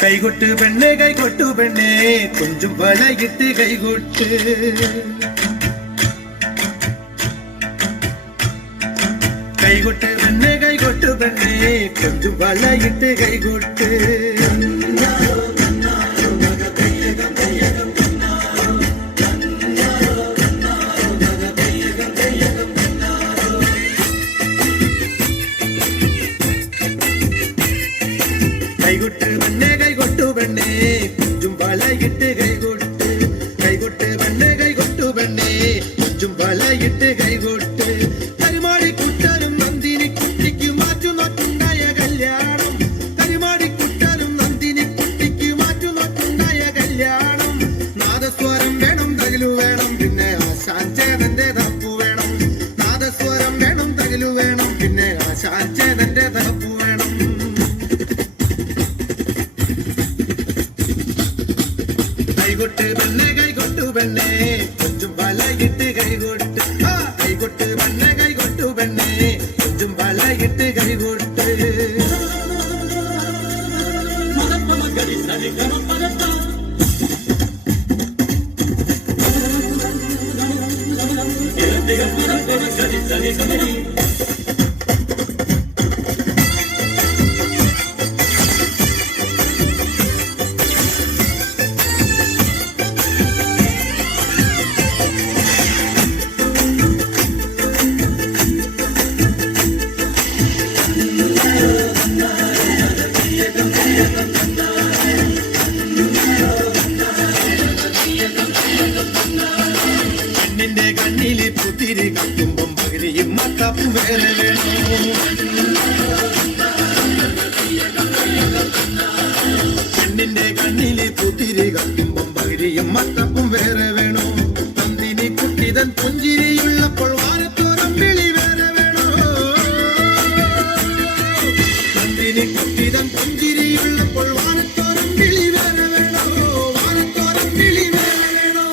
കൈകൊട്ട് പെണ്ണെ കൈകൊട്ടു പെണ്ണെ കൊഞ്ചും വളയിട്ട് കൈകൊട്ട് കൈകൊട്ട് പെണ്ണെ കൈകൊട്ടു പെണ്ണെ കൊഞ്ചും വളയിട്ട് കൈകൊട്ട് കൈകൊട്ട് പെണ്ണെ കൈകൊട്ടു പെണ്ണെ കൊഞ്ചും വളയിട്ട് കൈകൊട്ട് കൈകൊട്ട് പെണ്ണെ കൈകൊട്ടു പെണ്ണെ കൊഞ്ചും വളയിട്ട് കൈകൊട്ട് കരുമാടിക്കുട്ടനും നന്ദിനി കുട്ടിക്ക് മാറ്റുനോട്ടുണ്ടായ കല്യാണം കരുമാടിക്കുട്ടനും നന്ദിനി കുട്ടിക്ക് മാറ്റുനോട്ടുണ്ടായ കല്യാണം നാദസ്വരം വേണം തകിലു വേണം പിന്നെ ആശാഞ്ചേതന്റെ തപ്പു വേണം നാദസ്വരം വേണം തകിലു വേണം പിന്നെ ആശാഞ്ചേതന്റെ തപ്പു വേണം കൈകൊട്ട് പെണ്ണെ കൈകൊട്ടു പെണ്ണെ കൊഞ്ചും വളയിട്ട് കൈകൊട്ട് കൈകൊട്ട് പെണ്ണെ കൈകൊട്ടു പെണ്ണെ കൊഞ്ചും വളയിട്ട് കൈകൊട്ട് പെണ്ണിന്റെ കണ്ണില് പുത്തിരി കത്തുമ്പം പകലിയും മത്താപ്പും വേറെ വേണോ പെണ്ണിന്റെ കണ്ണില് പുത്തിരി കത്തുമ്പം പകലിയും മത്തപ്പും വേറെ വേണോ നന്ദിനി കുട്ടിതൻ പുഞ്ചിരിയുള്ളപ്പോൾ വാനത്തോരം വിളി വേറെ വേണോ നന്ദിനി കുട്ടിതൻ പുഞ്ചിരിയുള്ളപ്പോൾ വാനത്തോരം വിളി വേറെ വേണോ വാനത്തോരം വിളി വേറെ വേണോ